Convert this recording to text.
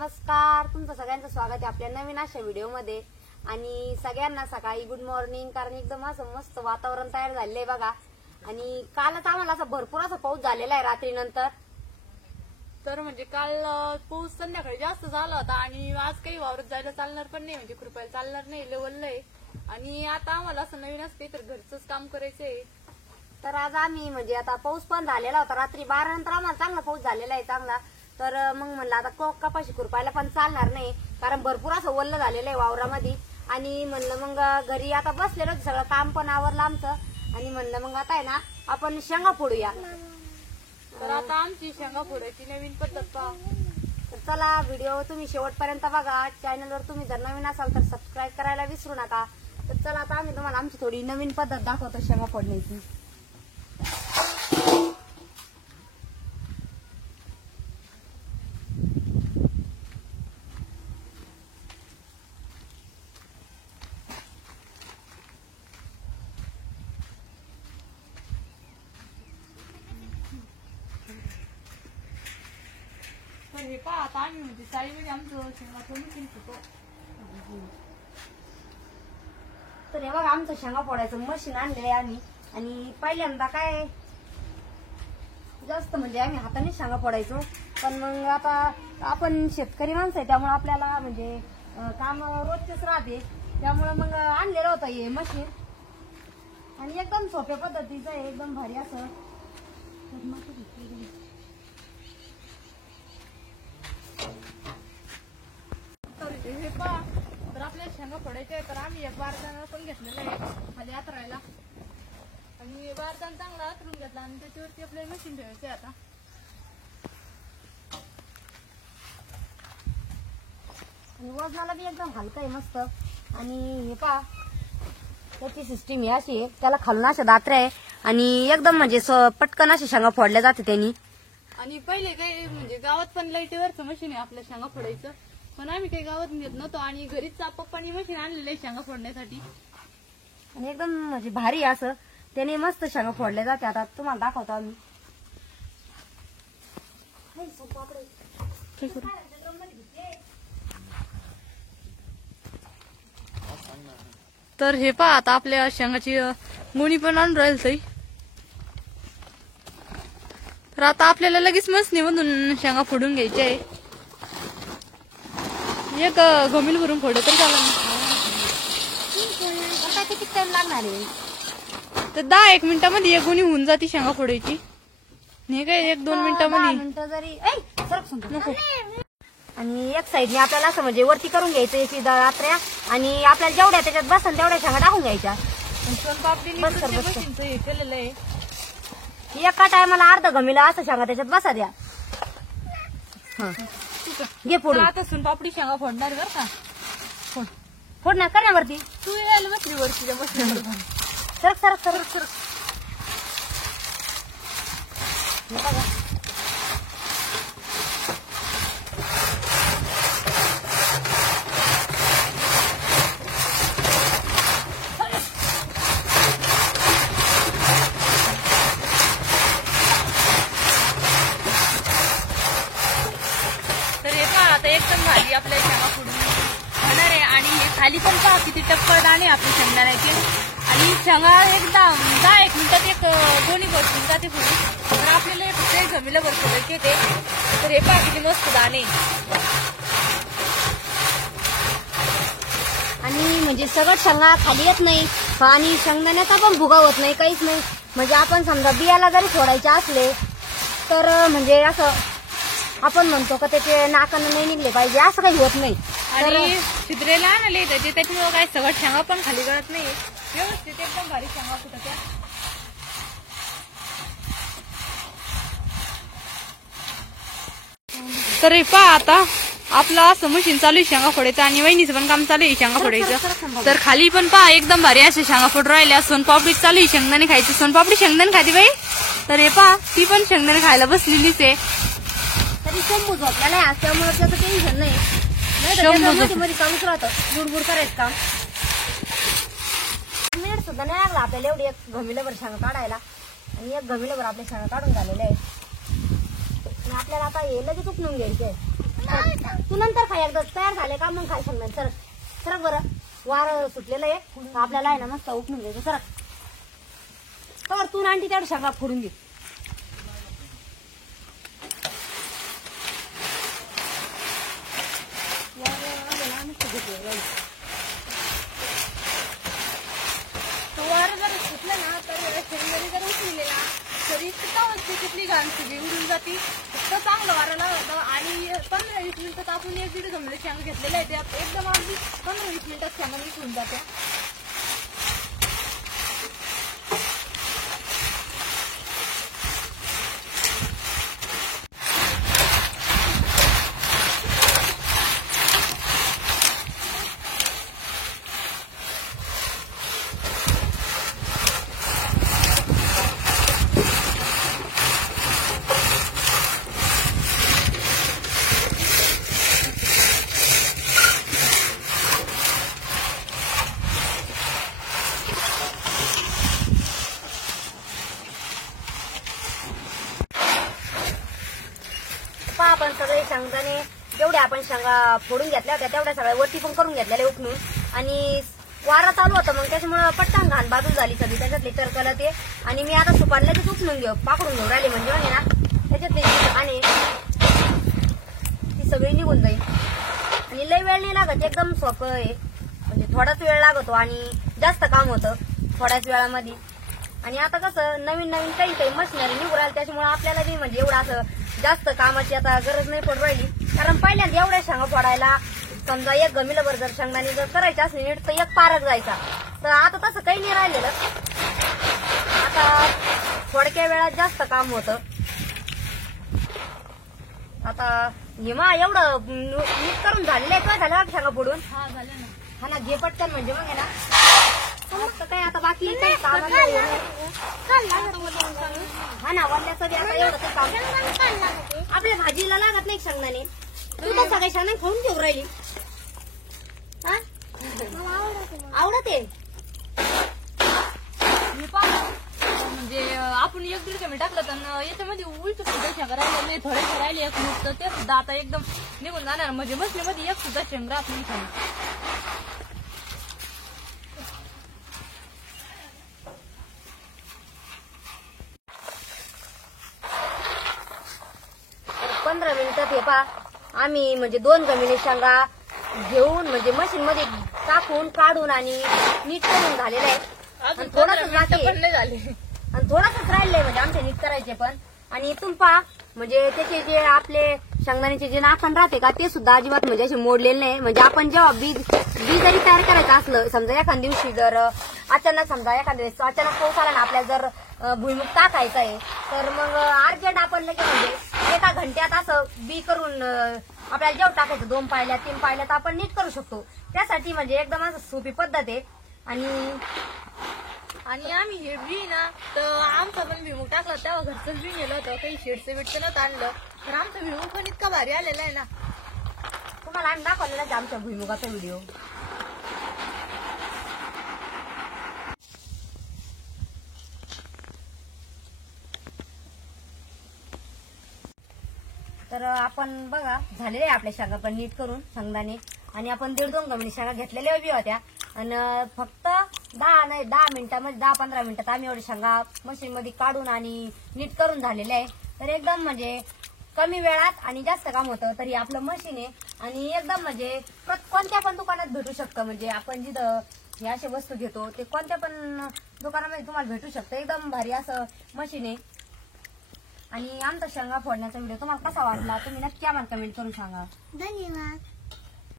नमस्कार, तुमचं सगळ्यांचं स्वागत आहे आपल्या नवीन अशा व्हिडिओमध्ये। आणि सगळ्यांना सकाळी गुड मॉर्निंग। कारण एकदम असं मस्त वातावरण तयार झालेलं आहे बघा। आणि कालच आम्हाला असं भरपूर असा पाऊस झालेला आहे रात्री नंतर। तर म्हणजे काल पाऊस संध्याकाळी जास्त झाला होता आणि आज काही वावरत जायला चालणार पण नाही, म्हणजे कृपया चालणार नाही, लेवललंय। आणि आता आम्हाला असं नवीन असते तर घरचंच काम करायचंय। तर आज आम्ही म्हणजे आता पाऊस पण झालेला होता रात्री 12 नंतर आम्हाला चांगला पाऊस झालेला आहे चांगला। तर मग म्हणलं आता कपाशी खुरपायला पण चालणार नाही, कारण भरपूर असं ओल्लं झालेलं आहे वावरामध्ये। आणि म्हणलं मग घरी आता बसलेलो सगळं काम पण आवरलं आमचं, आणि म्हणलं मग आता आहे ना आपण शेंगा फोडूया। तर आता आमची शेंगा फोडायची नवीन पद्धत पहा। तर चला व्हिडिओ तुम्ही शेवटपर्यंत बघा। चॅनलवर तुम्ही जर नवीन असाल तर सबस्क्राईब करायला विसरू नका। तर चला आता आम्ही तुम्हाला आमची थोडी नवीन पद्धत दाखवतो शेंगा फोडण्याची। तर हे पहा, आता आम्ही म्हणजे चाळीमध्ये आमचं शेंगाचं मशीन होतो। तर हे बघा आमचं शेंगा फोडायचं मशीन आणलेलं आहे आम्ही। आणि पहिल्यांदा काय जास्त म्हणजे आम्ही हाताने शेंगा फोडायचो, पण मग आता आपण शेतकरी माणसं आहे त्यामुळे आपल्याला म्हणजे काम रोजचेच राहते, त्यामुळे मग आणलेलं होतं हे मशीन। आणि एकदम सोप्या पद्धतीचं आहे, एकदम भारी असं। हे पहा, तर आपल्याला शेंगा फोडायचे तर आम्ही एक बारदाना पण घेतलेला आहे खाली आतरायला। आणि बारदाना चांगला आतरून घेतला आणि त्याच्यावरती आपल्याला मशीन ठेवायचे आता। आणि वजनाला बी एकदम हलका आहे मस्त। आणि हे पहा त्याची सिस्टीम ही अशी आहे, त्याला खालून अशा दात्र्या आहे आणि एकदम म्हणजे पटकन अशा शेंगा फोडल्या जाते त्यांनी। आणि पहिले काही म्हणजे गावात पण लाईटीवरचं मशीन आहे आपल्या शेंगा फोडायचं, पण आम्ही काही गावात नेत नव्हतो आणि घरीच पप्पांनी मशीन आणलेलं आहे शेंगा फोडण्यासाठी। आणि एकदम म्हणजे भारी असं त्याने मस्त शेंगा फोडल्या जाते। आता तुम्हाला दाखवतो आम्ही। तर हे पहा, आता आपल्या शेंगाची गुणी पण आणून राहील ताई। तर आता आपल्याला लगेच मसनीमधून शेंगा फोडून घ्यायच्या आहे। एक घमील भरून फोडलं तर चालेल। किती टाइम लागणार आहे? तर 10-1 मिनिटामध्ये एक गुणी होऊन जाते शेंगा फोडायची। नाही काय 1-2 मिनिटामध्ये मिनिटं जरी नको। आणि एक साईडने आपल्याला असं म्हणजे वरती करून घ्यायचं याची दात्र्या, आणि आपल्याला जेवढ्या त्याच्यात बसन तेवढ्या शेंगा टाकून घ्यायच्या। मशीनचं हे केलेलं आहे। एका टायमाला अर्धा घमीला असं शेंगा त्याच्यात बसा द्या। घे फोडून। आता सोनपापडी शेंगा फोडणार बरं का। फोडणार करण्यावरती तू यायला बसली वरती त्या मशीनवर। सरक सरक सरक सरक। हे बघा तर हे पहा, आता एकदम भारी आपल्या शेंगा फोडून होणार आहे। आणि हे खाली पण पहा किती टप्पल दाणे आपले शेंगदाण्याचे। आणि शेंगा एकदा 10-1 मिनिटात एक दोन्ही भरपूर जाते फोडून। तर आपल्याला फक्त एक जमीला भरपूर येते ते। तर हे पहा किती मस्त दाणे। आणि म्हणजे सगळं शेंगा खाली येत नाही आणि शेंगदाण्याचा पण भुगा होत नाही, काहीच नाही। म्हणजे आपण समजा बियाला जरी फोडायचे असले तर म्हणजे असं आपण म्हणतो का त्याचे नाकानं नाही निघले पाहिजे, असं काही होत नाही। आणि छिद्रेला आणले त्याच्यामुळे काय सगळं शेंगा पण खाली गळत नाही, व्यवस्थित एकदम भारी शेंगा फुटत्या। तर हे पहा, आता आपलं असं मशीन चालू आहे शेंगा फोडायचं आणि वहिनीचं पण काम चालू आहे शेंगा फोडायचं। तर खाली पण पहा एकदम भारी असे शेंगा फोड राहिल्या। सोनपापडी चालू आहे शेंगदाणे खायची। सोनपापडी शेंगदाणे खाते बाई। तर हे पहा ती पण शेंगदाणे खायला बसलेलीच आहे। तरी शंभू झोपला नाही आज, त्यामुळे त्याचं टेन्शन नाही। मध्ये चालूच राहतं बुडबुड करायचं काम। मिनिट सुद्धा नाही लागला आपल्याला एवढी एक घमिल्यावर शेंगा काढायला। आणि एक घमिल्यावर आपल्या शेंगा काढून झालेल्या आहेत। आणि आपल्याला आता हे लगेच उपणून घ्यायचे आहे। तू नंतर खा एकदा तयार झाले का मग खाय सांगणार. सर सरक बरं, वार सुटलेलं आहे आपल्याला आहे ना मस्त उठून घ्यायचं. सरक तर तू आणटी तेवढं शेंगा फोडून घे. वारं जर सुटलं ना तर शेंगदाणे जर उठलेले ना तरी इतका मस्त किती घाण सगळी उडून जाते. इतकं चांगलं वारं लागतं आणि 15-20 मिनिटात आपण 1-1.5 जमले शेंगा घेतलेले आहे त्या एकदम अगदी 15-20 मिनिटात शेंगा निघून जात्या. आपण सगळे शेंगदाणे जेवढे आपण शेंगा फोडून घेतल्या होत्या तेवढ्या सगळ्या वरती पण करून घेतलेल्या उठणून. आणि वारा चालू होता मग त्याच्यामुळे पटकन घाण बाजू झाली सगळी त्याच्यातले टरकलं ते. आणि मी आता सुपारला ते उचलून पाकडून घेऊन राहिले म्हणजे म्हणजे ना त्याच्यातले आणि ती सगळी निघून जाईल. आणि लय वेळ नाही लागत, एकदम सोपं आहे. म्हणजे थोडाच वेळ लागतो आणि जास्त काम होतं थोड्याच वेळामध्ये. आणि आता कसं नवीन नवीन काही काही मशिनरी निघून राहिली त्याच्यामुळे आपल्याला बी म्हणजे एवढं असं जास्त कामाची आता गरज नाही पडू राहिली. कारण पहिल्यांदा एवढ्या शेंगा फोडायला समजा एक गमीला बरं जर शेंगदाणे जर करायचे असले नीट तर एक पारक जायचा. तर आता तसं काही नाही राहिलेलं, आता थोडक्या वेळात जास्त काम होतं. आता हिमा एवढं नीट करून झालेलं आहे. काय झालं शेंगा फोडून? हा झालं ना. हा ना घे पटकन म्हणजे मग आहे ना काय आता बाकी काही काम हा ना वल्ल्याचं बी आता एवढं काही काम आपल्या भाजीला लागत नाही शेंगदाणे. तू तर सगळे शेंगदाणे खाऊन घेऊन राहिली. आवडत आहे म्हणजे आपण 1-1.5 कमी टाकलं तर याच्यामध्ये उलट सुद्धा शेंगा राहिले थोडेसे राहिले एक मिनिट तर ते सुद्धा आता एकदम निघून जाणार. म्हणजे मछलीमध्ये एक सुद्धा शेंगा राहत नाही खाली. तर 15 मिनिटात हे पा आम्ही म्हणजे 2 गमिले शेंगा घेऊन म्हणजे मशीन मध्ये टाकून काढून आणि नीट करून झालेलं आहे. आणि थोडंसं बाकी झाले आणि थोडंसंच राहिलंय म्हणजे आमचे नीट करायचे पण. आणि इथून पहा म्हणजे त्याचे जे आपले शेंगदाण्याचे जे नाखण राहते का ते सुद्धा अजिबात म्हणजे असे मोडलेले नाही. म्हणजे आपण जेव्हा बी जरी तयार करायचं असलं समजा एखाद्या दिवशी जर अचानक समजा एखाद्या वेळेस अचानक पाऊस आला ना आपल्याला जर भुईमुग टाकायचा आहे तर मग अर्जंट आपण लगेच म्हणजे एका घंट्यात असं बी करून आपल्याला जेव्हा टाकायचं 2 पायल्या 3 पायल्या तर आपण नीट करू शकतो. त्यासाठी म्हणजे एकदम असं सोपी पद्धत आहे. आणि आम्ही हे बी ना तर आमचा पण भुईमुग टाकला तेव्हा घरचंच बी नेलं होतं, काही शेडचं बिडचं नव्हतं आणलं. तर आमचा भुईमुग पण इतका भारी आलेला आहे ना. तुम्हाला आम्ही दाखवलेला आहे आमच्या भुईमुगाचा व्हिडिओ. तर आपण बघा झालेले आहे आपल्या शेंगा पण नीट करून शेंगदाणे. आणि आपण 1.5-2 गमिणी शेंगा घेतलेल्या बी होत्या आणि फक्त 10 मिनिटामध्ये 10-15 मिनिटात आम्ही एवढे शेंगा मशीन मध्ये काढून आणि नीट करून झालेले आहे. तर एकदम म्हणजे कमी वेळात आणि जास्त काम होतं तरी आपलं मशीन आहे. आणि एकदम म्हणजे कोणत्या पण दुकानात भेटू शकतं. म्हणजे आपण जिथं हे असे वस्तू घेतो ते कोणत्या पण दुकानामध्ये तुम्हाला भेटू शकतं. एकदम भारी असं मशीन आहे. आणि आमचा शेंगा फोडण्याचा व्हिडिओ तुम्हाला कसा वाटला तुम्ही नक्की आम्हाला कमेंट करून सांगा. धन्यवाद.